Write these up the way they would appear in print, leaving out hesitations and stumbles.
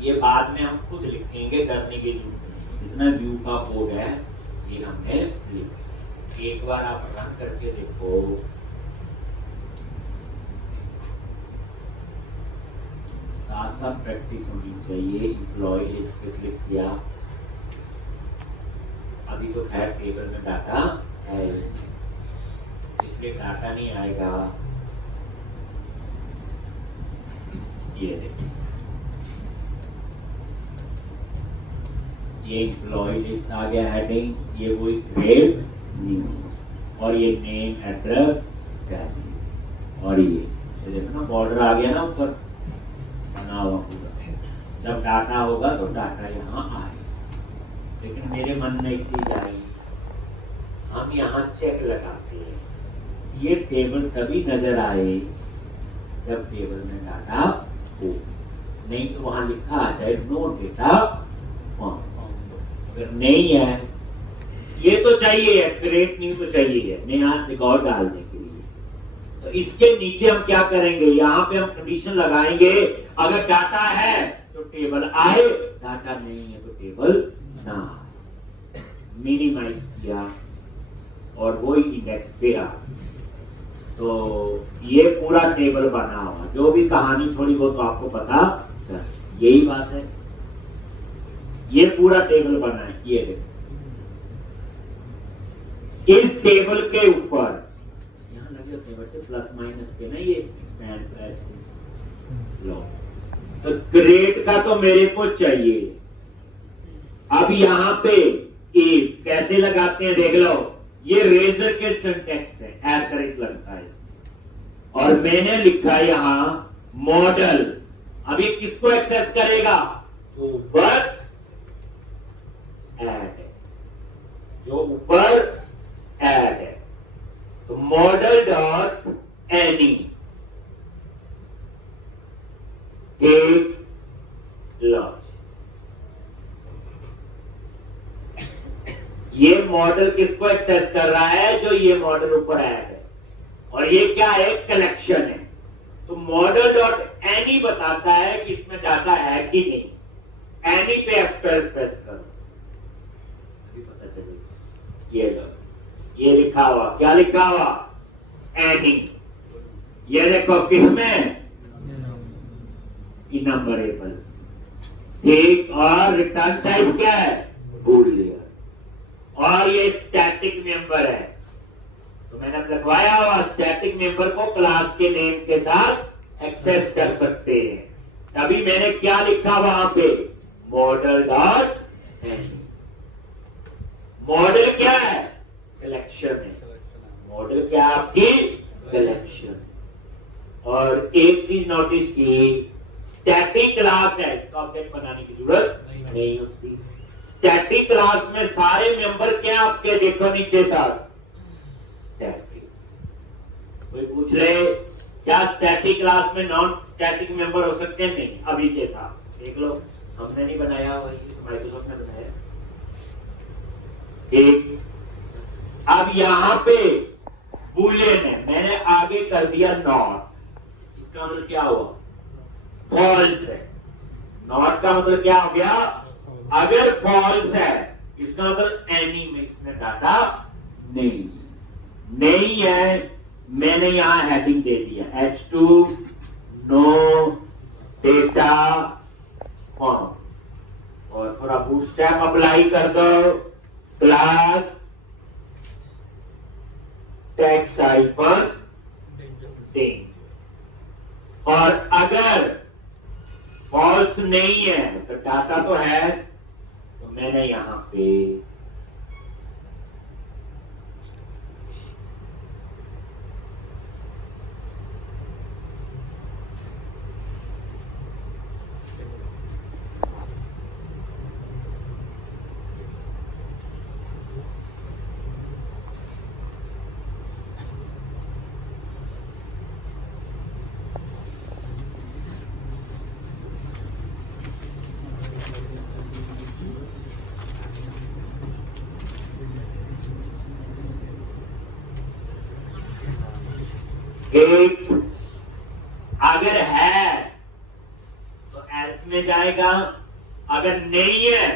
ये बाद में हम खुद लिखेंगे, करने की जरूरत। जितना व्यू का कोड है ये हमने लिखा। एक बार आप रन करके देखो। साथ साथ प्रैक्टिस होनी चाहिए। एम्प्लॉय लिस्ट पे क्लिक किया, अभी तो खैर टेबल में डाटा है इसलिए डाटा नहीं आएगा। ये देखिए, ये एम्प्लॉय लिस्ट आ गया हेडिंग, ये वही ग्रेड न्यू, और ये नेम एड्रेस सैलरी, और ये देखो ना बॉर्डर आ गया ना ऊपर बना हुआ पूरा। जब डाटा होगा तो डाटा यहाँ आए। लेकिन मेरे मन में एक चीज आई, हम यहाँ चेक लगाते हैं, ये टेबल तभी नजर आए जब टेबल में डाटा हो, नहीं तो वहां लिखा आ जाए नो डेटा फाउंड। अगर नहीं है, ये तो चाहिए है, क्रिएट न्यू तो चाहिए है नया रिकॉर्ड डालने के लिए। तो इसके नीचे हम क्या करेंगे, यहाँ पे हम कंडीशन लगाएंगे, अगर डाटा है तो टेबल आए, डाटा नहीं है तो टेबल ना आए। मिनिमाइज किया और वही इंडेक्स पे आ, तो ये पूरा टेबल बना हुआ। जो भी कहानी थोड़ी बहुत तो आपको पता चल, यही बात है। ये पूरा टेबल बना है, ये देखो। इस टेबल के ऊपर यहाँ लगे टेबल से प्लस माइनस पे ना, ये एक्सपैंड प्रेस लो, तो ग्रेड का तो मेरे को चाहिए। अब यहाँ पे इफ कैसे लगाते हैं देख लो, ये रेजर के सिंटेक्स है, ऐड करेक्ट लगता है इसमें। और मैंने लिखा यहाँ मॉडल। अब ये किसको एक्सेस करेगा, जो ऊपर ऐड है, जो ऊपर ऐड है। तो model dot any tech launch, ये मॉडल किसको एक्सेस कर रहा है, जो ये मॉडल ऊपर ऐड है। और ये क्या है, कलेक्शन है। तो मॉडल डॉट एनी बताता है कि इसमें डाटा है कि नहीं। एनी पे F12 प्रेस करो, अभी पता चलेगा। ये लो, ये लिखा हुआ, क्या लिखा हुआ, एनी। ये देखो किसमें, इनम्बरेबल, ठीक। और रिटर्न टाइप क्या है, बूलियन। और ये स्टैटिक मेंबर है, तो मैंने लिखवाया हुआ स्टैटिक मेंबर को क्लास के नेम के साथ एक्सेस कर सकते हैं। तभी मैंने क्या लिखा वहां पे, मॉडल डॉट एनी। मॉडल क्या है, कलेक्शन है। मॉडल क्या है आपकी, कलेक्शन। और एक चीज नोटिस की, स्टैटिक क्लास है, इसका ऑब्जेक्ट बनाने की जरूरत नहीं होती। स्टैटिक क्लास में सारे मेंबर क्या आपके, देखो नीचे तक स्टैटिक। कोई पूछ रहे क्या स्टैटिक क्लास में नॉन स्टैटिक मेंबर हो सकते हैं, नहीं। अभी के हिसाब से देख लो, हमने नहीं बनाया, वही माइक्रोसॉफ्ट ने बनाया। एक अब यहां पे बूलियन है, मैंने आगे कर दिया नॉट। इसका मतलब क्या हुआ, फॉल्स है। नॉट का मतलब क्या हो गया, अगर फॉल्स है, इसका मतलब एनी में इसमें डाटा नहीं है। मैंने यहां हेडिंग दे दिया H2 नो डेटा फाउंड, और थोड़ा बूटस्ट्रैप अप्लाई कर दो। Class text hyphen danger. और अगर फॉल्स नहीं है तो डाटा तो है, तो मैंने यहां पे एक, अगर है तो ऐसी में जाएगा, अगर नहीं है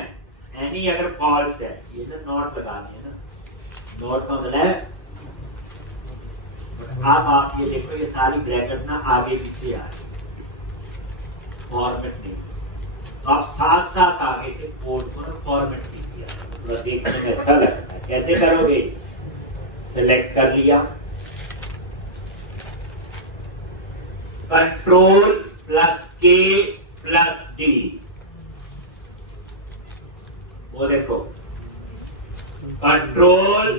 यानी अगर फॉल्स है, ये तो नॉट लगानी है ना, नॉट का मतलब है। अब आप ये देखो ये सारी ब्रैकेट ना आगे पीछे आ रही, फॉर्मेट नहीं, तो आप साथ साथ आगे से कोड को ना फॉर्मेट कीजिए, थोड़ा देखने में अच्छा लगता है। कैसे करोगे? सिलेक्ट कर लिया, कंट्रोल प्लस के प्लस डी, वो देखो कंट्रोल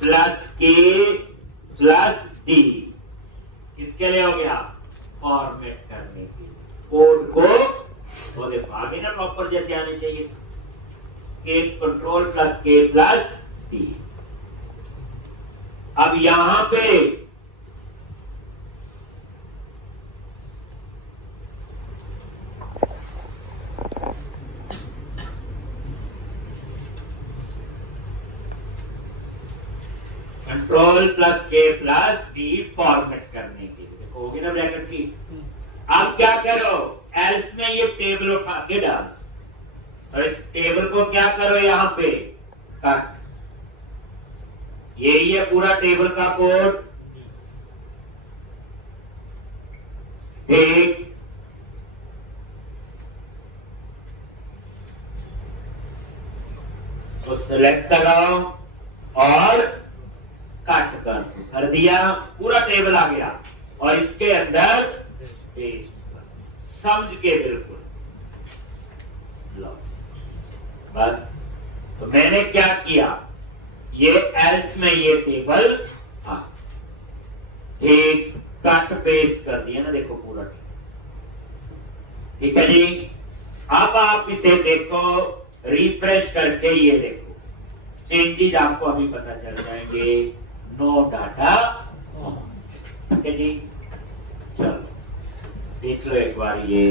प्लस के प्लस डी, किसके लिए हो गया? फॉर्मेट करने के लिए कोड को। वो देखो आगे ना प्रॉपर जैसे आने चाहिए, के कंट्रोल प्लस के प्लस डी। अब यहां पे कंट्रोल प्लस के प्लस डी फॉर्मेट करने के लिए देखो होगी ना ब्रैकेट की। अब क्या करो? एल्स में ये टेबल उठा के डाल, तो इस टेबल को क्या करो? यहां पे कट, यही है पूरा टेबल का कोड। ठीक, तो सिलेक्ट कराओ और कट कर दिया, पूरा टेबल आ गया और इसके अंदर पेस्ट समझ के बिल्कुल लो। बस तो मैंने क्या किया, ये एल्स में ये टेबल ठीक कट पेस्ट कर दिया ना, देखो पूरा ठीक है जी। अब आप इसे देखो रिफ्रेश करके, ये देखो चेंजेस आपको अभी पता चल जाएंगे। नो डाटा, ठीक है जी। चलो देख लो एक बार ये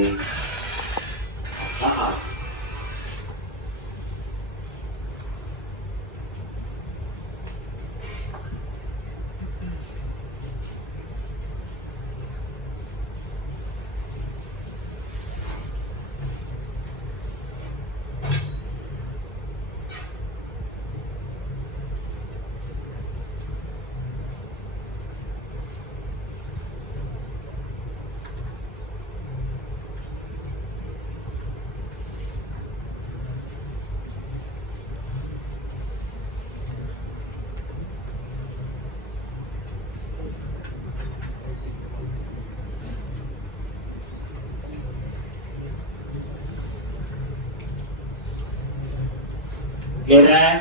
क्लियर है?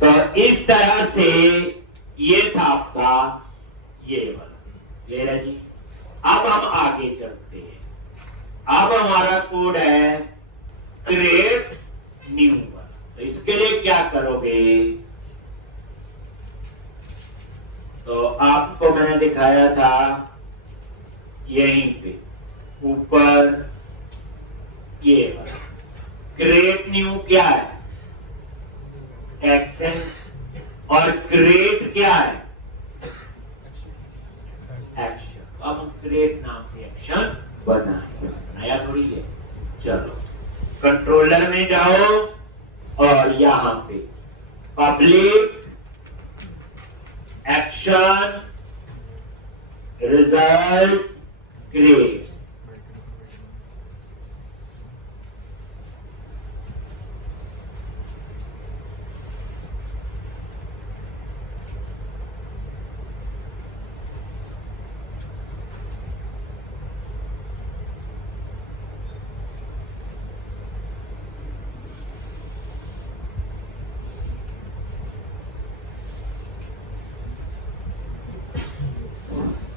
तो इस तरह से ये था आपका ये वाला। क्लियर है जी? अब हम आगे चलते हैं। अब हमारा कोड है क्रिएट न्यू वाला। तो इसके लिए क्या करोगे? तो आपको मैंने दिखाया था यहीं पे ऊपर ये वाला क्रिएट न्यू क्या है? एक्शन। और क्रिएट क्या है? एक्शन। अब हम क्रिएट नाम से एक्शन बनाएंगे, नया थोड़ी है। चलो कंट्रोलर में जाओ और यहां पे public action result create.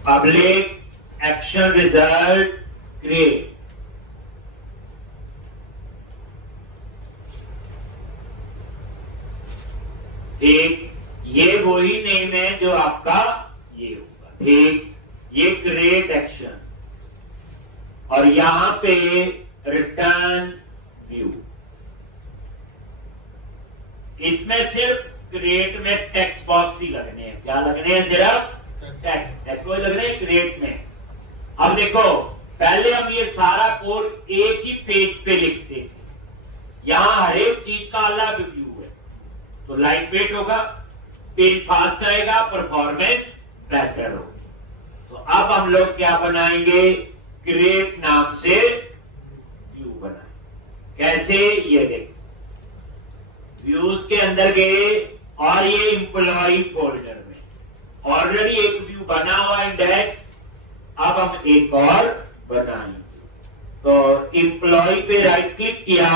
Public action result create. ठीक, ये वही नेम है जो आपका ये होगा। ठीक, ये क्रिएट एक्शन और यहां पे रिटर्न व्यू। इसमें सिर्फ क्रिएट में टेक्स्ट बॉक्स ही लगने हैं। क्या लगने हैं? सिर्फ टेक्स्ट वही लग रहे हैं क्रिएट में। अब देखो पहले हम ये सारा कोड एक ही पेज पे लिखते थे, यहां हर एक चीज का अलग व्यू है, तो लाइट वेट होगा, पेज फास्ट आएगा, परफॉर्मेंस बेटर होगी। तो अब हम लोग क्या बनाएंगे, क्रिएट नाम से व्यू बनाएंगे। कैसे, ये देखो, व्यूज के अंदर गए और ये एम्प्लॉय फोल्डर में ऑलरेडी एक व्यू बना हुआ इंडेक्स, अब हम एक और बनाएंगे। तो एम्प्लॉय पे राइट क्लिक किया,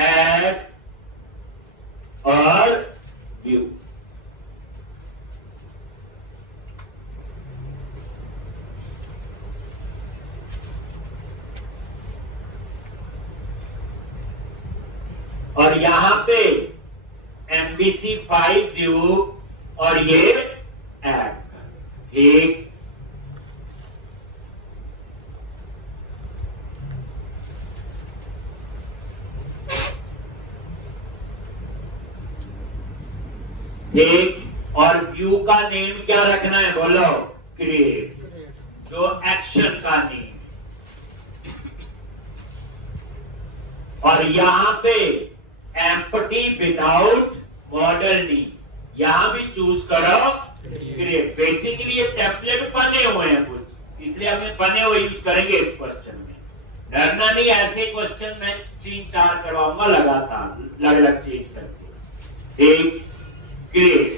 ऐड और व्यू, और यहां पे MVC5 व्यू और ये ऐड एक, और व्यू का नेम क्या रखना है, बोलो, क्रिएट, जो एक्शन का नेम। और यहां पे एम्प्टी विदाउट मॉडल नेम, यहां भी चूज करो क्रिएट। बेसिकली ये टेम्पलेट बने हुए हैं कुछ, इसलिए हमें बने हुए यूज करेंगे इस क्वेश्चन में। डरना नहीं, ऐसे क्वेश्चन मैं 3-4 करवाऊंगा लगातार, अलग अलग चेंज करके। एक क्रिएट,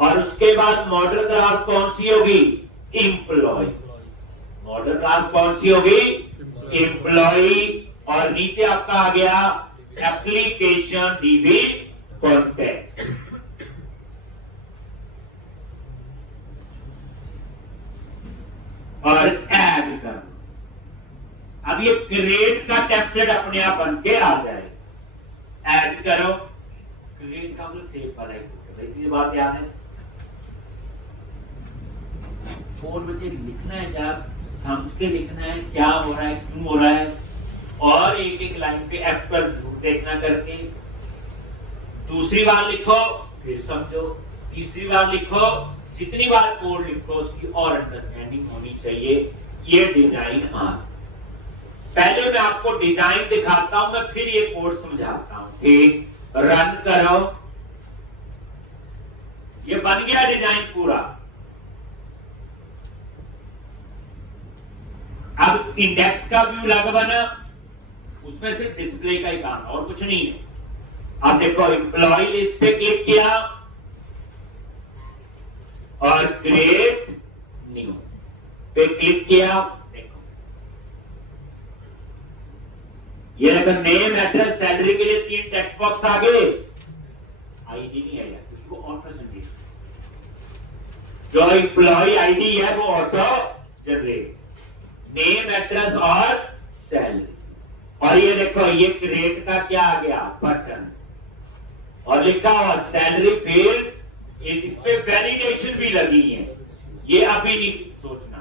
और उसके बाद मॉडल क्लास कौन सी होगी, एम्प्लॉय। मॉडल क्लास कौन सी होगी, एम्प्लॉय, और नीचे आपका आ गया एप्लीकेशन डीबी कॉन्टेक्स्ट। और ऐड कर, अब ये क्रिएट का टेम्पलेट अपने आप बन के आ जाए। ऐड करो, क्रिएट का मतलब सेव वाला ही भाई, ये बात याद है। फोन बच्चे लिखना है, जब समझ के लिखना है क्या हो रहा है, क्यों हो रहा है, और एक एक लाइन पे एफ पर जरूर देखना करके। दूसरी बार लिखो फिर समझो, तीसरी बार लिखो, जितनी बार कोड लिखो उसकी और अंडरस्टैंडिंग होनी चाहिए। ये डिजाइन पहले मैं आपको डिजाइन दिखाता हूं, मैं फिर ये कोड समझाता हूं। ठीक, रन करो, ये बन गया डिजाइन पूरा। अब इंडेक्स का व्यू लग बना, उसमें सिर्फ डिस्प्ले का ही काम है और कुछ नहीं है। अब देखो, एम्प्लॉय लिस्ट पे क्लिक किया और क्रिएट न्यू पे क्लिक किया, देखो ये देखो, नेम, एड्रेस, सैलरी के लिए 3 टेक्स्ट बॉक्स आ गए, आईडी नहीं आया क्योंकि वो ऑटो जनरेट, जो एम्प्लॉय आईडी है वो ऑटो जनरेट, नेम, एड्रेस और सैलरी। और ये देखो, ये क्रिएट का क्या आ गया, बटन, और लिखा हुआ सैलरी फील्ड, इस पे वैलिडेशन भी लगी है। ये अभी नहीं सोचना,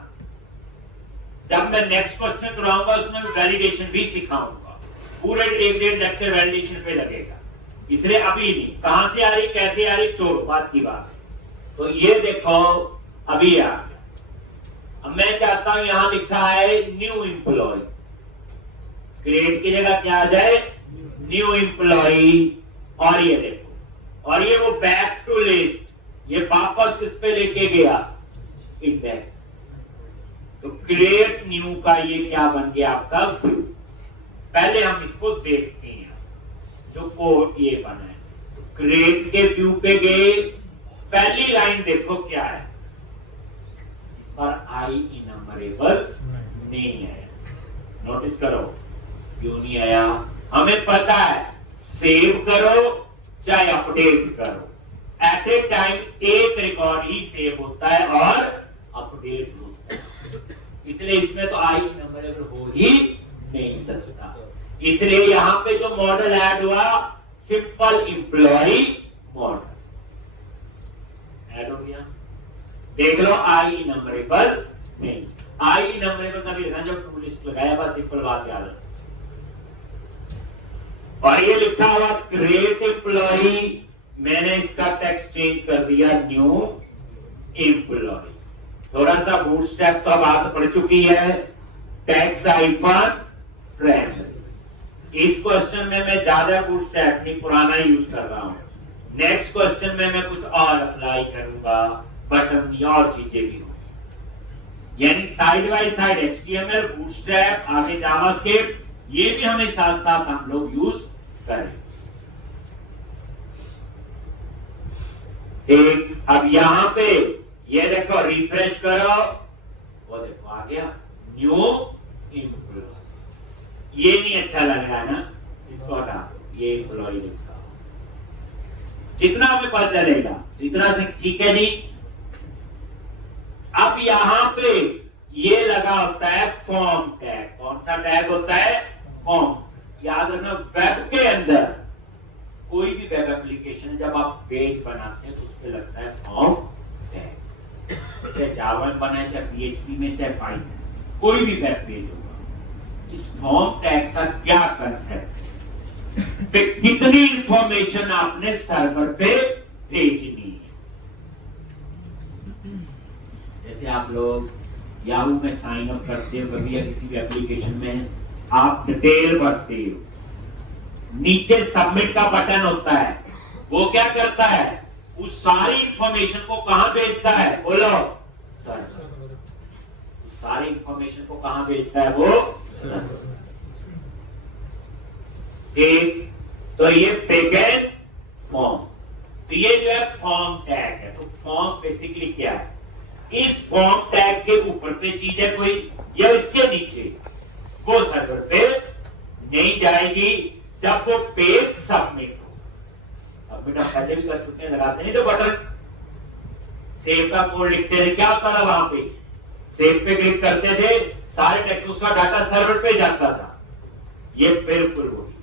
जब मैं नेक्स्ट क्वेश्चन कराऊंगा उसमें वैलिडेशन भी सिखाऊंगा, पूरे डेट लेक्चर वैलिडेशन पे लगेगा, इसलिए अभी नहीं। कहां से आ रही, कैसे आ रही, छोड़ो, बात की बात है। तो ये देखो अभी आ गया। अब मैं चाहता हूं, यहां लिखा है न्यू एम्प्लॉय, क्रिएट की जगह क्या आ जाए, न्यू एम्प्लॉय। और ये देखो, और ये वो बैक टू लिस्ट, ये वापस किस पे लेके गया, इंडेक्स। तो क्रिएट न्यू का ये क्या बन गया आपका व्यू। पहले हम इसको देखते हैं, जो कोड ये बना है। तो क्रिएट के व्यू पे गए, पहली लाइन देखो क्या है, इस पर आई इनमरेबल नहीं आया, नोटिस करो क्यों नहीं आया। हमें पता है, सेव करो चाहे अपडेट करो, एट ए टाइम एक रिकॉर्ड ही सेव होता है और अपडेट होता है, इसलिए इसमें तो आई नंबरेबल हो ही नहीं सकता। इसलिए यहां पे जो मॉडल ऐड हुआ, सिंपल एम्प्लॉय मॉडल ऐड हो गया। देख लो, आई नंबरेबल नहीं, आई नंबरेबल का भी लिखा जब टू लिस्ट लगाया, बस सिंपल बात याद रखो। और ये लिखा हुआ क्रिएट एम्प्लॉय, मैंने इसका टेक्स्ट चेंज कर दिया न्यू एम्प्लॉय। थोड़ा सा बूटस्ट्रैप तो बात पड़ चुकी है। टैक्स हाइफन प्राइमरी, इस क्वेश्चन में मैं ज्यादा बूटस्ट्रैप नहीं, पुराना यूज कर रहा हूं। नेक्स्ट क्वेश्चन में मैं कुछ और अप्लाई करूंगा, बटन या और चीजें भी होंगी। यानी side by side HTML, bootstrap, आगे जावास्क्रिप्ट, ये भी हमें साथ साथ हम लोग यूज करें। ठीक, अब यहां पे ये देखो, रिफ्रेश करो, वो देखो आ गया न्यू एम्प्लॉय। ये नहीं अच्छा लग रहा है ना, इसको हटा दो, ये एम्प्लॉय लिखा जितना हमें पता चलेगा इतना से ठीक है जी। अब यहां पे ये लगा होता है फॉर्म टैग। कौन सा टैग होता है? फॉर्म। याद रखना, वेब के अंदर कोई भी वेब एप्लीकेशन जब आप पेज बनाते हैं तो उस पे लगता है फॉर्म टैग। चाहे जावा में बनाए, चाहे पीएचपी में, चाहे पाइथन, कोई भी वेब पेज होगा। इस फॉर्म टैग का क्या कंसेप्ट है? कितनी इंफॉर्मेशन आपने सर्वर पे भेजनी है। जैसे आप लोग याहू में साइन अप करते हो कभी, या किसी भी एप्लीकेशन में आप डिटेल भरते हो, नीचे सबमिट का बटन होता है, वो क्या करता है? उस सारी इंफॉर्मेशन को कहां भेजता है? बोलो, सर्वर। उस सारी इंफॉर्मेशन को कहां भेजता है? वो सर्वर। ठीक, तो ये बैकएंड फॉर्म। तो ये जो है फॉर्म टैग है। तो फॉर्म बेसिकली क्या है? इस फॉर्म टैग के ऊपर पे चीज है कोई, या इसके नीचे, वो सर्वर पे नहीं जाएगी जब वो पेज सबमिट हो। सबमिट आप पहले भी कर चुके हैं, लगाते नहीं तो बटन, सेव का कोड लिखते थे, क्या होता था वहां पे? सेव पे क्लिक करते थे, सारे टेक्स्ट उसका डाटा सर्वर पे जाता था। ये बिल्कुल वही।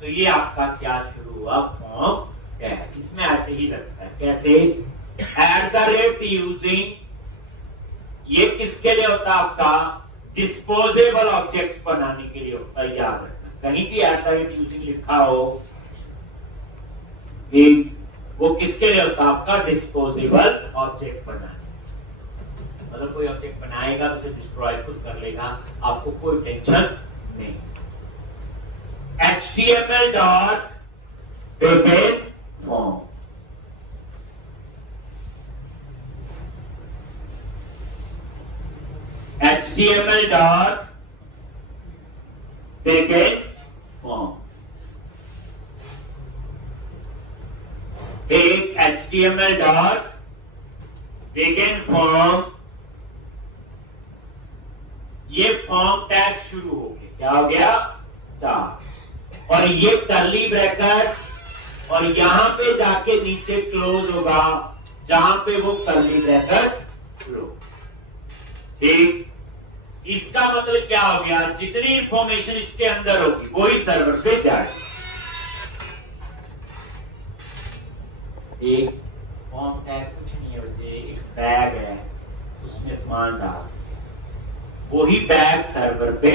तो ये आपका क्या शुरू हुआ? Form tag. इसमें ऐसे ही लगता है। कैसे? यूजिंग, ये किसके लिए होता है? आपका डिस्पोजेबल ऑब्जेक्ट्स बनाने के लिए होता है। याद रखना, कहीं भी यूजिंग लिखा हो, वो किसके लिए होता है? आपका डिस्पोजेबल ऑब्जेक्ट बनाने। मतलब कोई ऑब्जेक्ट बनाएगा तो उसे डिस्ट्रॉय खुद कर लेगा, आपको कोई टेंशन नहीं। HTML dot backend form, HTML dot backend form। एक HTML dot backend form, ये फॉर्म टैग शुरू हो गया। क्या हो गया? स्टार। और ये कर्ली ब्रैकेट, और यहां पे जाके नीचे क्लोज होगा, जहां पे वो कर्ली ब्रैकेट क्लोज। ठीक, इसका मतलब क्या हो गया? जितनी इंफॉर्मेशन इसके अंदर होगी वो ही सर्वर पे जाएगी। एक फॉर्म टैग कुछ नहीं है बच्चे, एक बैग है, उसमें सामान डाल, वही बैग सर्वर पे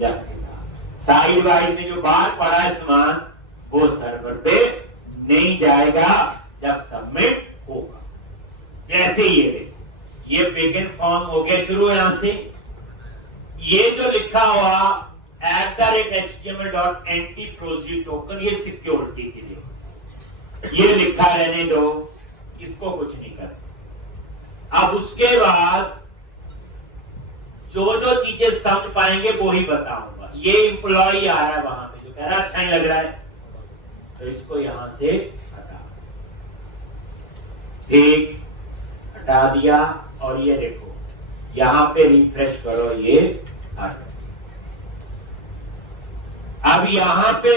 जाएगा। साइड वाइड में जो बाहर पड़ा है सामान, वो सर्वर पे नहीं जाएगा जब सबमिट होगा। जैसे ये देखो, ये बैकएंड फॉर्म हो गया शुरू यहां से। ये जो लिखा हुआ @html.anti-frozy token, ये सिक्योरिटी के लिए, ये लिखा रहने दो, इसको कुछ नहीं करते। अब उसके बाद जो जो चीजें समझ पाएंगे वो ही बताऊंगा। ये एम्प्लॉय आ रहा है वहां पे, जो कह रहा है अच्छा नहीं लग रहा है, तो इसको यहां से हटा। ठीक, हटा दिया। और ये देखो, यहां पे रिफ्रेश करो, ये हट। अब यहां पे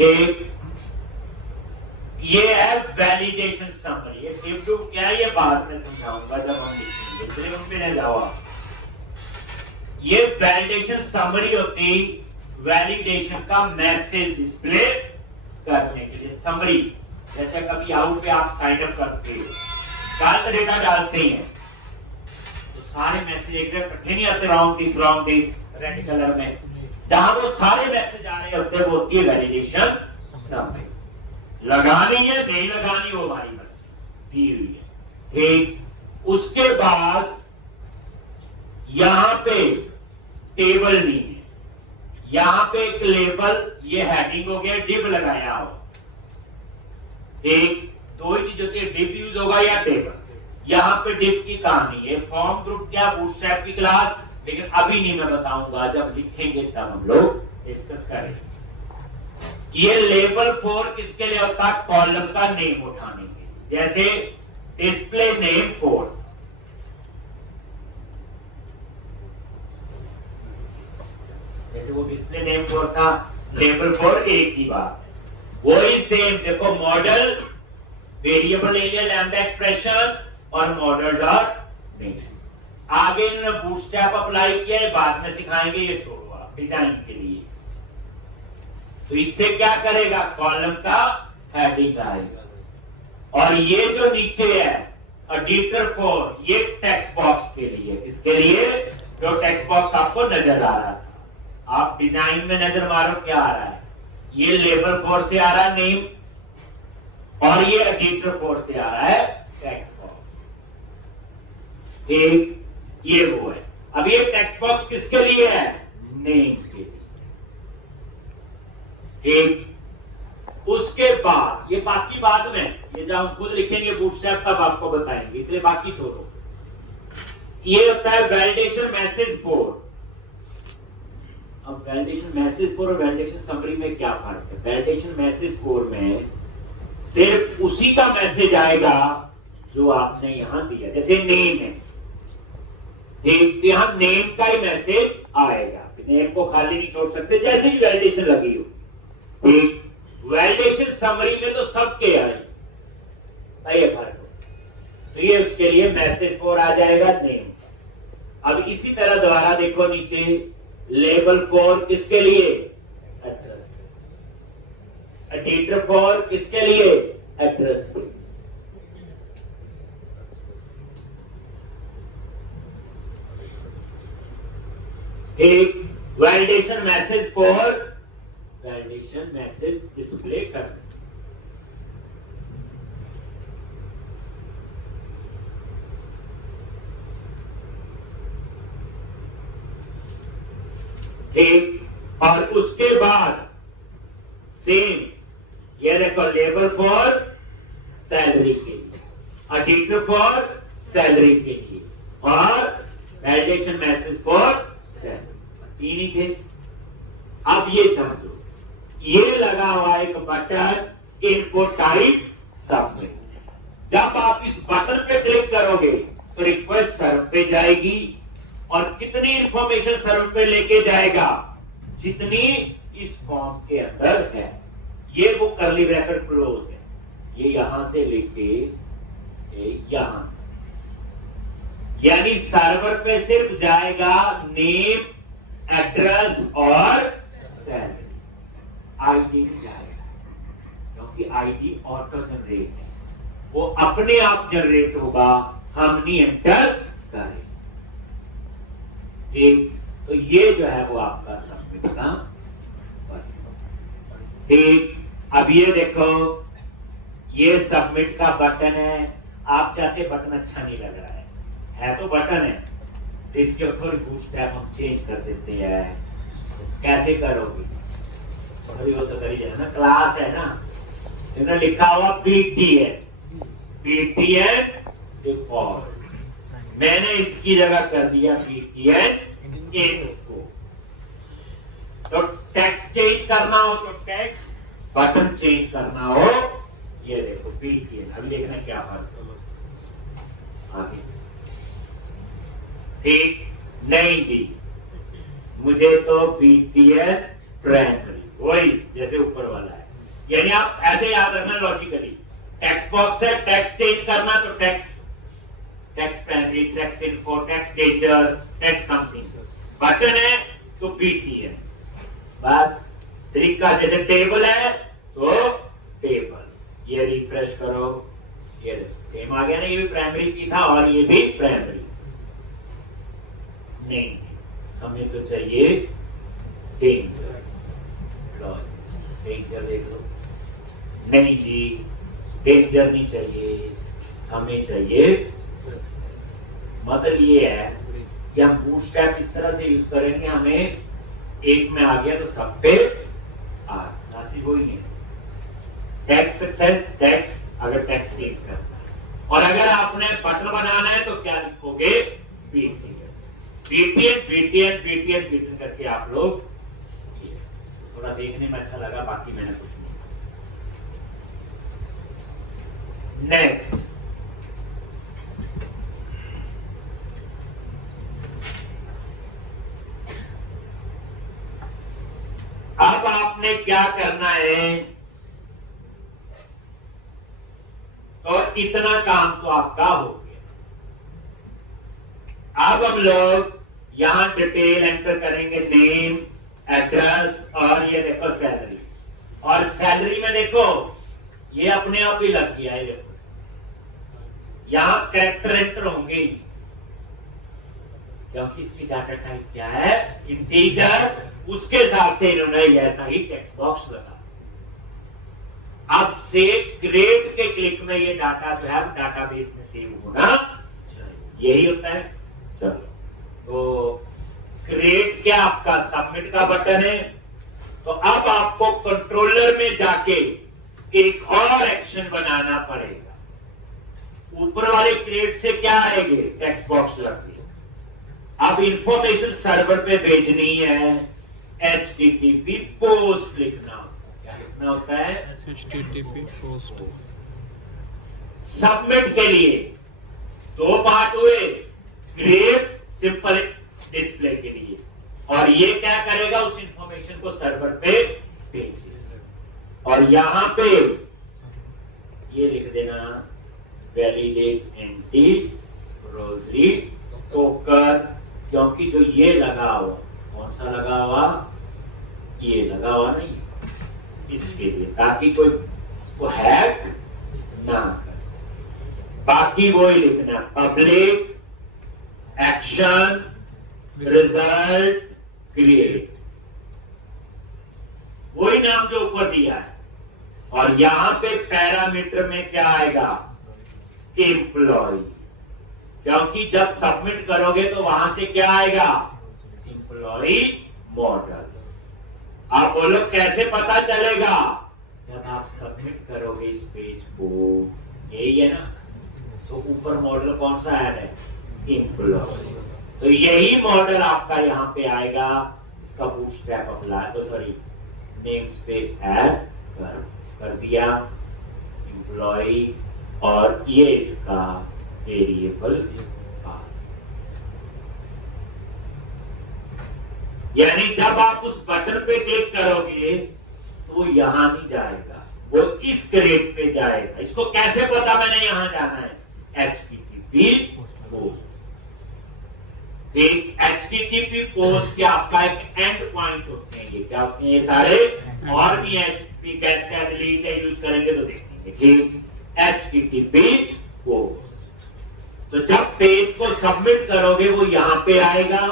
एक ये है वैलिडेशन समरी। ये F2 क्या है, ये बाद में समझाऊंगा जब हम लिखेंगे, चलिए उन पे न जाओ। ये वैलिडेशन समरी होती, वैलिडेशन का मैसेज डिस्प्ले करने के लिए समरी। जैसे कभी याहू पे आप साइन अप करते हो, गलत डेटा डालते हैं, तो सारे मैसेज एक जगह इकट्ठे नहीं आते रॉन्ग दिस रेड कलर में, जहां वो सारे मैसेज आ रहे होते हैं वो होती है वैलिडेशन सबमिट। लगानी है नहीं लगानी वो हमारी मर्जी दी हुई है, ठीक। उसके बाद यहां पे टेबल नहीं है, यहां पे एक लेबल, ये हेडिंग हो गया, डिव लगाया हो, एक दो ही चीज होती है, डिव यूज होगा या टेबल। यहां पे डिव की कहानी है, फॉर्म ग्रुप क्या बूटस्ट्रैप की क्लास, लेकिन अभी नहीं मैं बताऊंगा, जब लिखेंगे तब हम लोग डिस्कस करेंगे। ये लेबल 4 किसके लिए होता है, कॉलम का नेम उठाने के, जैसे डिस्प्ले नेम 4, जैसे वो डिस्प्ले नेम 4 था, लेबल 4 एक ही बात, वही सेम। देखो मॉडल वेरिएबल ले लिया लैम्डा एक्सप्रेशन और मॉडल डॉट नेम, आगे इन्होंने बूटस्ट्रैप अप्लाई किया है, बाद में सिखाएंगे, ये छोड़ो आप डिजाइन के लिए। तो इससे क्या करेगा, कॉलम का हेडिंग आएगा, और ये जो नीचे है एडिटर 4, ये टेक्स्ट बॉक्स के लिए, किसके लिए, जो टेक्स्ट बॉक्स आपको नजर आ रहा था, आप डिजाइन में नजर मारो क्या आ रहा है, ये लेबल 4 से आ रहा है नेम, और ये एडिटर 4 से आ रहा है टेक्स्ट बॉक्स, एक ये वो है। अब ये टेक्स्ट बॉक्स किसके लिए है, नेम के लिए, एक। उसके बाद ये बाकी बाद में, ये जब हम खुद लिखेंगे बूटस्ट्रैप तब आपको बताएंगे, इसलिए बाकी छोड़ो। ये होता है वैलिडेशन मैसेज 4। अब वैलिडेशन मैसेज 4 और वैलिडेशन समरी में क्या फर्क है, वैलिडेशन मैसेज 4 में सिर्फ उसी का मैसेज आएगा जो आपने यहां दिया, जैसे नेम है, तो यहां नेम का ही मैसेज आएगा, नेम को खाली नहीं छोड़ सकते, जैसे भी वैलिडेशन लगी हो, ठीक। वैलिडेशन समरी में तो सबके आए फर्क, तो ये उसके लिए मैसेज 4 आ जाएगा नेम। अब इसी तरह दोबारा देखो नीचे, लेबल 4 किसके लिए, एड्रेस, एडिटर 4 किसके लिए, एड्रेस, ठीक। Validation message 4, validation message display करना, ठीक। और उसके बाद सेम, ये देखो लेबर 4 सैलरी के लिए, एडिटर 4 सैलरी के लिए, और वैलिडेशन मैसेज 4 सैलरी, तीन ही थे। अब ये समझो, ये लगा हुआ एक बटन इनपुट टाइप सबमिट, जब आप इस बटन पे क्लिक करोगे तो रिक्वेस्ट सर्व पे जाएगी, और कितनी इंफॉर्मेशन सर्वर पे लेके जाएगा, जितनी इस फॉर्म के अंदर है। ये वो करली ब्रैकेट क्लोज है, ये यहां से लेके यहां, यानी सर्वर पे सिर्फ जाएगा नेम, एड्रेस और सैलरी, आईडी नहीं जाएगा, क्योंकि आईडी ऑटो जनरेट है, वो अपने आप जनरेट होगा, हम नहीं एंटर करें, ठीक। तो ये जो है वो आपका सबमिट का बटन, ठीक। अब ये देखो, ये सबमिट का बटन है, आप चाहते बटन अच्छा नहीं लग रहा है तो बटन है, तो इसके ऊपर बूटस्ट्रैप हम चेंज कर देते हैं, कैसे करोगे, अभी वो तो कर ही जाए ना, क्लास है ना, इन्होंने लिखा हुआ PTN, डिफॉल्ट, मैंने इसकी जगह कर दिया PTN इन्फो। तो टेक्स्ट चेंज करना हो तो टेक्स्ट, बटन चेंज करना हो, ये देखो PTN, अभी देखना क्या फर्क है आगे, ठीक। नहीं जी, मुझे तो PTN प्राइमरी, वही जैसे ऊपर वाला है, यानी आप ऐसे याद रखना लॉजिकली, टेक्स्ट बॉक्स है, टेक्स्ट चेंज करना तो text primary, text info, text debtor, text something, button है तो PTN, बस तरीका। जैसे टेबल है तो टेबल, ये रिफ्रेश करो, ये सेम आ गया ना, ये भी प्राइमरी की था और ये भी प्राइमरी, नहीं, हमें तो चाहिए डेंजर। डेंजर देख लो, नहीं जी डेंजर नहीं चाहिए, हमें चाहिए सक्सेस। मतलब ये है कि हम बूटस्ट्रैप इस तरह से यूज करेंगे, हमें एक में आ गया तो सब पे आ, नासिब वही है टैक्स सक्सेस, टैक्स अगर टैक्स चेंज करना है। और अगर आपने बटन बनाना है तो क्या लिखोगे, BTN BTN BTN BTN BTN करके आप लोग, थोड़ा देखने में अच्छा लगा, बाकी मैंने कुछ नहीं। नेक्स्ट, अब आपने क्या करना है, तो इतना काम तो आपका हो गया। अब हम लोग यहां डिटेल एंटर करेंगे, नेम, एड्रेस, और ये देखो सैलरी। और सैलरी में देखो ये अपने आप ही लग गया है, देखो यहां कैरेक्टर एंटर होंगे ही, क्योंकि इसकी डाटा टाइप क्या है, इंटीजर। उसके हिसाब से इन्होंने ऐसा ही टेक्स्ट बॉक्स लगा। अब से क्रिएट के क्लिक में ये डाटा जो है डाटाबेस में सेव होना चाहिए, यही होता है। चलो, तो क्रिएट क्या आपका सबमिट का बटन है। तो अब आपको कंट्रोलर में जाके एक और एक्शन बनाना पड़ेगा। ऊपर वाले क्रिएट से क्या आएंगे, टेक्स्ट बॉक्स लगती है। अब इंफॉर्मेशन सर्वर पे भेजनी है, HTTP पोस्ट लिखना होता है। क्या लिखना होता है, HTTP पोस्ट। सबमिट के लिए दो पार्ट हुए, क्रिएट, सिंपल डिस्प्ले के लिए, और ये क्या करेगा, उस इंफॉर्मेशन को सर्वर पे भेजेगा। और यहां पे ये लिख देना, वैलिडेट एंटी रोजरी टोकन, क्योंकि जो ये लगा हुआ, कौन सा लगा हुआ, ये लगा हुआ नहीं, इसके लिए, ताकि कोई इसको हैक ना कर सके। बाकी वही लिखना, पब्लिक एक्शन रिजल्ट क्रिएट, वही नाम जो ऊपर दिया है। और यहां पे पैरामीटर में क्या आएगा, एम्प्लॉय, क्योंकि जब सबमिट करोगे तो वहां से क्या आएगा, एम्प्लॉय मॉडल। आप बोलो कैसे पता चलेगा, जब आप सबमिट करोगे इस पेज को, यही है ना, तो ऊपर मॉडल कौन सा ऐड है, एम्प्लॉय। तो यही मॉडल आपका यहाँ पे आएगा। इसका बूटस्ट्रैप अप्लाई, तो सॉरी नेम स्पेस ऐड कर दिया एम्प्लॉय, और ये इसका वेरिएबल पास। यानी जब आप उस बटन पे क्लिक करोगे तो वो यहां नहीं जाएगा, वो इस क्रेट पे जाएगा। इसको कैसे पता मैंने यहां जाना है, HTTP पोस्ट। एक HTTP पोस्ट के आपका एक एंड पॉइंट होते हैं, ये क्या होते हैं, ये सारे, और भी HTTP कहते हैं, डिलीट है, यूज करेंगे तो देखेंगे, ठीक। HTTP पोस्ट, तो जब पेज को सबमिट करोगे वो यहां पे आएगा,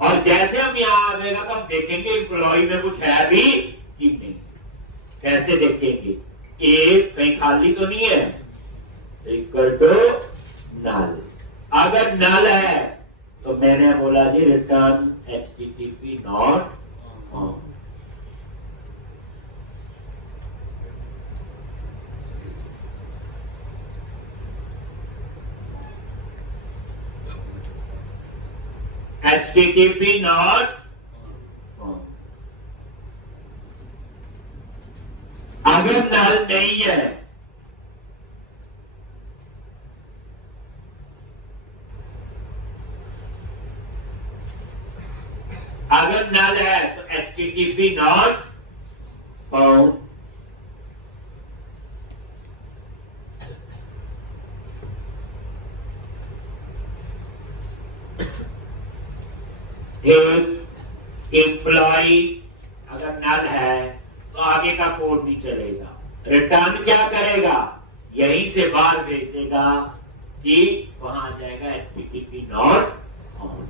और जैसे हम यहां आएगा तो हम देखेंगे एम्प्लॉय में कुछ है भी कि नहीं। कैसे देखेंगे, एक कहीं खाली तो नहीं है, इक्वल टू नल। अगर नल है तो मैंने बोला जी return HTTP not on. HTTP not on। अगर नल नहीं है, अगर नल है तो HTTP not found। एम्प्लॉय अगर नल है तो आगे का कोड नहीं चलेगा। रिटर्न क्या करेगा, यहीं से बाहर भेज देगा कि वहां आ जाएगा HTTP नॉट ऑन।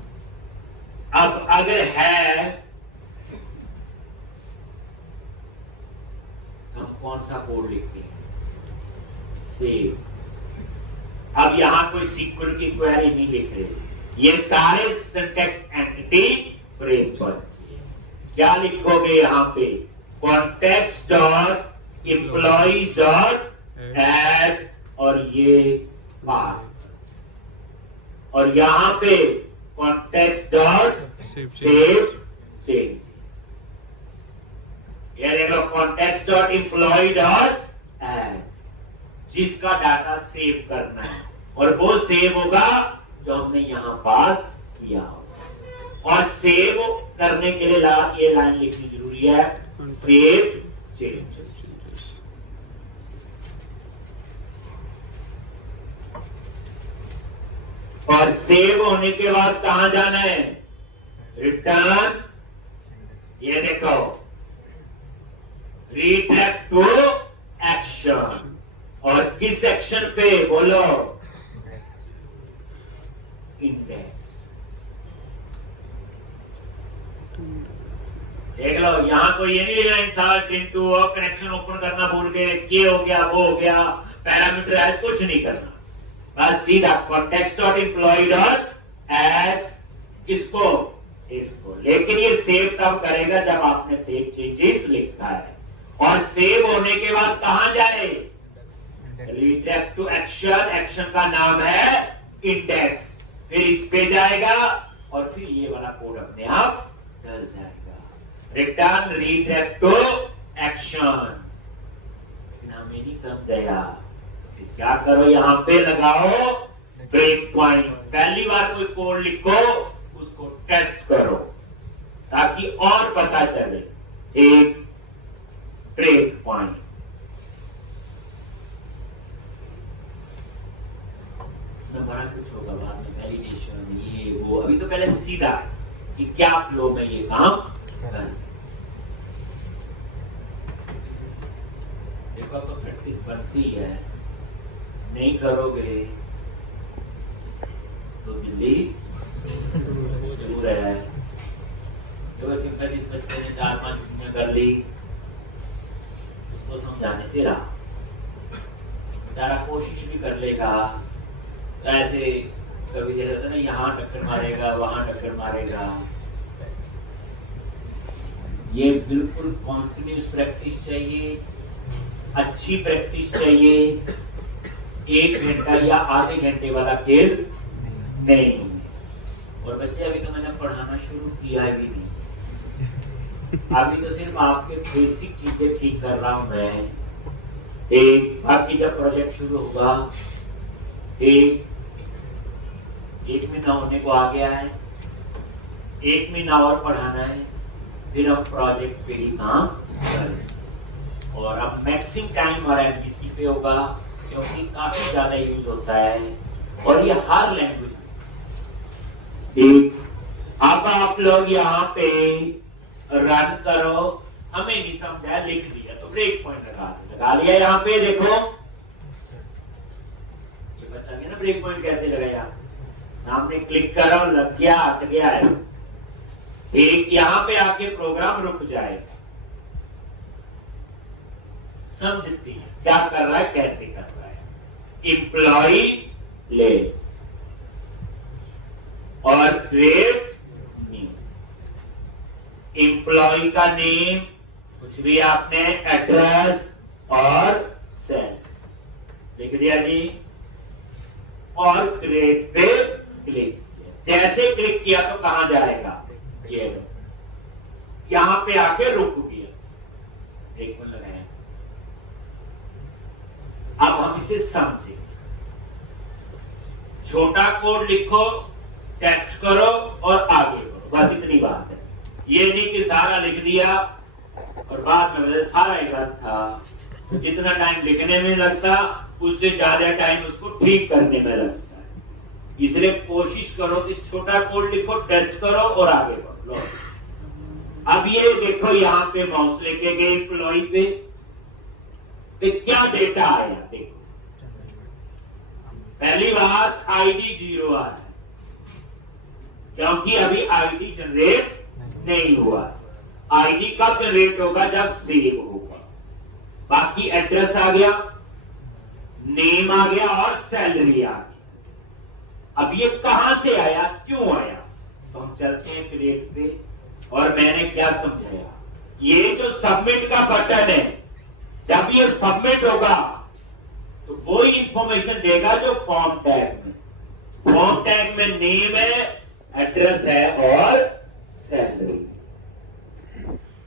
अब अगर है तो हम कौन सा कोड लिखते हैं? सेव। अब यहां कोई सीक्वल की क्वेरी नहीं लिख रहे, ये सारे सिंटैक्स एंटिटी फ्रेमवर्क। क्या लिखोगे यहां पे? Context dot employees dot add और ये पास, और यहां पे कॉन्टेक्स्ट डॉट सेव चेंज। ये देखो context dot employ dot add, जिसका डाटा सेव करना है, और वो सेव होगा जो हमने यहां पास किया होगा। और सेव करने के लिए ये लाइन लिखनी जरूरी है, सेव चेंज। और सेव होने के बाद कहां जाना है? रिटर्न, ये देखो रिडायरेक्ट टू एक्शन। और किस एक्शन पे बोलो? इंडेक्स। देख लो यहां कोई ये नहीं लिखना इंसर्ट इनटू और कनेक्शन ओपन करना भूल गए, ये हो गया वो हो गया, पैरामीटर ऐड कुछ नहीं करना, बस सीधा context dot employ dot add किसको? इसको। लेकिन ये सेव तब करेगा जब आपने सेव चेंजेस लिखा है। और सेव होने के बाद कहां जाए? Redirect to action. एक्शन का नाम है इंडेक्स। फिर इस पे जाएगा और फिर ये वाला कोड अपने आप चल जाएगा, रिटर्न रिडायरेक्ट टू एक्शन। हमें नहीं समझाया, फिर क्या करो? यहां पे लगाओ ब्रेक पॉइंट। पहली बार कोई कोड लिखो उसको टेस्ट करो ताकि और पता चले। एक ब्रेक पॉइंट, इसमें बड़ा कुछ होगा बाद में, वैलिडेशन ये वो। अभी तो पहले सीधा कि क्या फ्लो में ये काम कर। देखो तो प्रैक्टिस बनती है, नहीं करोगे तो दिल्ली जरूर है। जो सिंपल जिस बच्चे ने 4-5 चीजें कर ली उसको समझाने से रहा, बेचारा कोशिश भी कर लेगा। ऐसे कभी जैसे था ना, यहाँ टक्कर मारेगा वहां टक्कर मारेगा। ये बिल्कुल कॉन्टिन्यूस प्रैक्टिस चाहिए, अच्छी प्रैक्टिस चाहिए। 1 घंटा या आधे घंटे वाला खेल नहीं। और बच्चे अभी तो मैंने पढ़ाना शुरू किया भी नहीं, अभी तो सिर्फ आपके बेसिक चीजें ठीक कर रहा हूं मैं। बाकी जब प्रोजेक्ट शुरू होगा, एक महीना होने को आ गया है, 1 महीना और पढ़ाना है, फिर हम प्रोजेक्ट पे ही काम करें। और अब मैक्सिमम टाइम हमारा एमपीसी पे होगा क्योंकि काफी ज्यादा यूज होता है और ये हर लैंग्वेज में। अब आप लोग यहाँ पे रन करो, हमें नहीं समझा लिख दिया तो ब्रेक पॉइंट लगा लिया। यहाँ पे देखो ये बता गया ना ब्रेक पॉइंट कैसे लगाया। सामने क्लिक करो, लग गया, हट गया है। ठीक, यहाँ पे आके प्रोग्राम रुक जाएगा। समझती है क्या कर रहा है, कैसे कर रहा है। एम्प्लॉय लिस्ट और क्रिएट न्यू। एम्प्लॉय का नेम कुछ भी आपने एड्रेस और सेल लिख दिया जी, और क्रिएट पे क्लिक किया। जैसे क्लिक किया तो कहां जाएगा? ये यहां पे आके रुक गया। एक मिनट लगाया। अब हम इसे समझे। छोटा कोड लिखो, टेस्ट करो और आगे करो, बस इतनी बात है। ये नहीं कि सारा लिख दिया और बाद में सारा ही गलत था। जितना टाइम लिखने में लगता उससे ज्यादा टाइम उसको ठीक करने में लगता है। इसलिए कोशिश करो कि छोटा कोड लिखो, टेस्ट करो और आगे बढ़ो। अब ये देखो यहाँ पे माउस लेके गए एम्प्लॉय पे क्या डेटा आया देखो। पहली बात आईडी 0 आ रहा है क्योंकि अभी आईडी जनरेट नहीं हुआ। आईडी कब जनरेट होगा? जब सेव होगा। बाकी एड्रेस आ गया, नेम आ गया और सैलरी आ गया। अब ये कहां से आया, क्यों आया? तो हम चलते हैं क्रिएट पे और मैंने क्या समझाया। ये जो सबमिट का बटन है, जब ये सबमिट होगा तो वो ही इंफॉर्मेशन देगा जो फॉर्म टैग में। फॉर्म टैग में नेम है, एड्रेस है और सैलरी।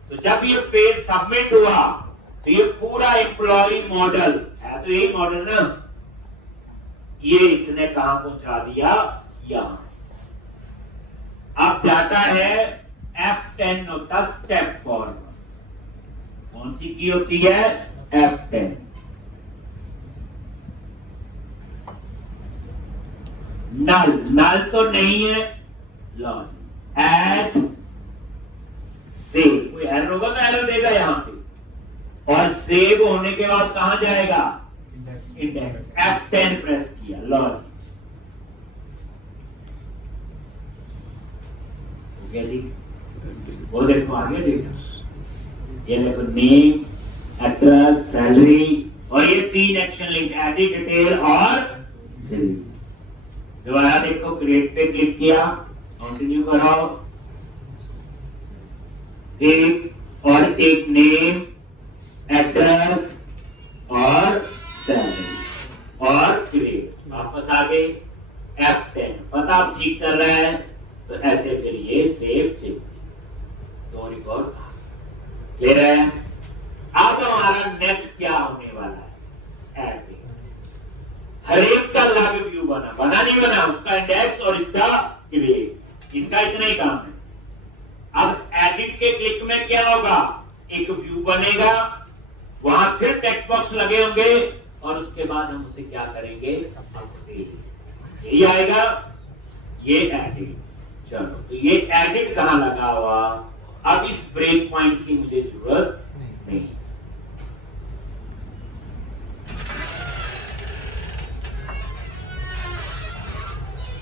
तो जब ये पेज सबमिट हुआ तो ये पूरा एम्प्लॉय मॉडल है, तो यही मॉडल ना, ये इसने कहां पहुंचा दिया? यहां। अब डाटा है F10 होता स्टेप फॉरवर्ड। कौन सी की होती है? F10। नल, नल तो नहीं है, लॉजिक एड सेव। कोई एरर होगा तो एरर देगा यहां पे, और सेव होने के बाद कहां जाएगा? इंडेक्स। F10 प्रेस किया, लॉजिक हो गया जी। वो देखो आ गया डेटा। ये देखो नेम, एड्रेस, सैलरी और ये 3 एक्शन लिंक, एडिट, डिटेल और डिलीट। दोबारा देखो, क्रिएट पे क्लिक किया, कंटिन्यू कराओ, एक और एक नेम, एड्रेस और सैलरी और क्रिएट। वापस आ गए F10। पता अब ठीक चल रहा है तो ऐसे फिर ये सेव चेंजेस तो रिकॉर्ड क्लियर है। अब हमारा नेक्स्ट क्या होने वाला है? एडिट। हर एक का अलग व्यू बना, बना नहीं बना, उसका इंडेक्स और इसका क्रिएट, इसका इतना ही काम है। अब एडिट के क्लिक में क्या होगा? एक व्यू बनेगा, वहां फिर टेक्स्ट बॉक्स लगे होंगे और उसके बाद हम उसे क्या करेंगे? अपडेट। यही आएगा, ये एडिट। चलो, तो ये एडिट कहां लगा हुआ? अब इस ब्रेक पॉइंट की मुझे जरूरत नहीं।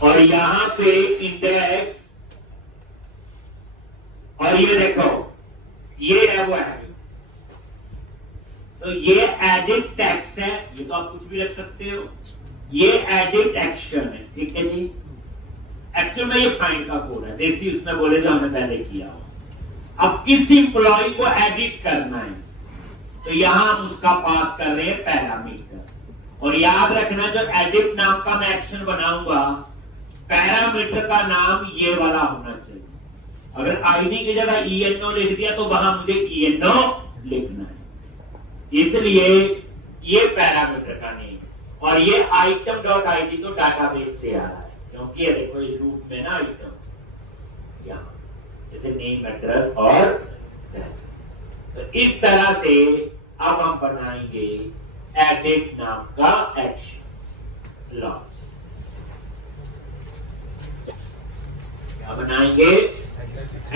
और यहां पे इंडेक्स, और ये देखो, ये है वो एडिट। तो ये एडिट टेक्स्ट है, ये तो आप कुछ भी रख सकते हो। ये एडिट एक्शन है, ठीक है जी। एक्चुअल में ये फाइंड का कोड है, देसी उसमें बोले जो हमने पहले किया हो। अब किस इंप्लॉय को एडिट करना है तो यहां हम उसका पास कर रहे हैं पैरामीटर। और याद रखना, जो एडिट नाम का मैं एक्शन बनाऊंगा, पैरामीटर का नाम ये वाला होना चाहिए। अगर आईडी की जगह ENO लिख दिया तो वहां मुझे ENO लिखना है, इसलिए ये पैरामीटर का नेम। और ये आइटम डॉट आईडी तो डाटाबेस से आ रहा है, क्योंकि ये देखो ये लूप में ना आइटम यहां जैसे नेम, एड्रेस और सैलरी। तो इस तरह से अब हम बनाएंगे एडिट नाम का एक्शन। लॉज क्या बनाएंगे?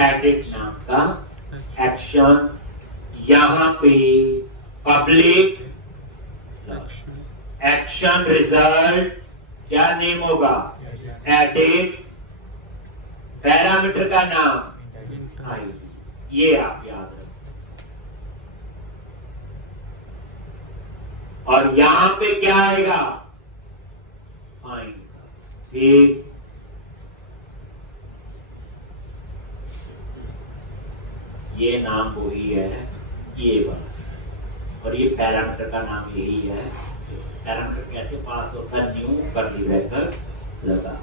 एडिट नाम का एक्शन। यहां पे पब्लिक एक्शन रिजल्ट क्या नेम होगा? एडिट। पैरामीटर का नाम आईडी, ये आप याद रखो। और यहां पे क्या आएगा? फाइंड का। ठीक, ये नाम वही है, ये वाला, और ये पैरामीटर का नाम यही है। पैरामीटर कैसे पास होता है? न्यू कर्ली ब्रैकेट लगा,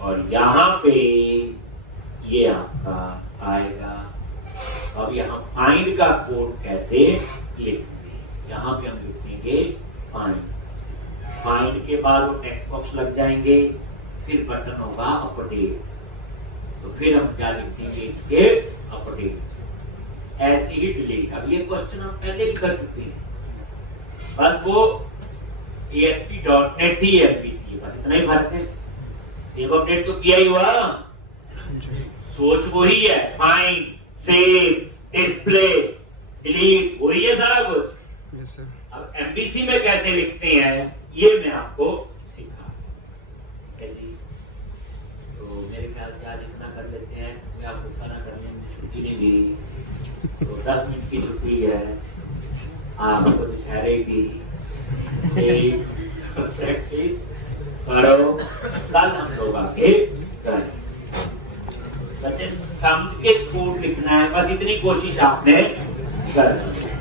और यहां पे ये आपका आएगा। अब यहां फाइंड का कोड कैसे लिखेंगे? यहां पे हम लिखेंगे फाइंड। फाइंड के बाद वो टेक्स्ट बॉक्स लग जाएंगे, फिर बटन होगा अपडेट। तो फिर हम क्या लिखेंगे? इसके अपडेट। ऐसे ही डिलीट। अब ये क्वेश्चन हम पहले भी कर चुके हैं, बस वो ASP.NET थी, MVC, बस इतना ही फर्क है। सेव अपडेट तो किया ही हुआ, सोच वही है। फाइंड, सेव, डिस्प्ले, डिलीट, वही है सारा कुछ। yes, अब MVC में कैसे लिखते हैं ये मैं आपको सिखा जी। तो मेरे ख्याल से आज इतना कर लेते हैं, मैं आप गुस्सा ना कर लें, छुट्टी नहीं दी तो 10 मिनट की छुट्टी है आपको दशहरे की प्रैक्टिस करो, कल हम लोग आगे करें। बच्चे समझ के कोड लिखना है, बस इतनी कोशिश आपने करनी है।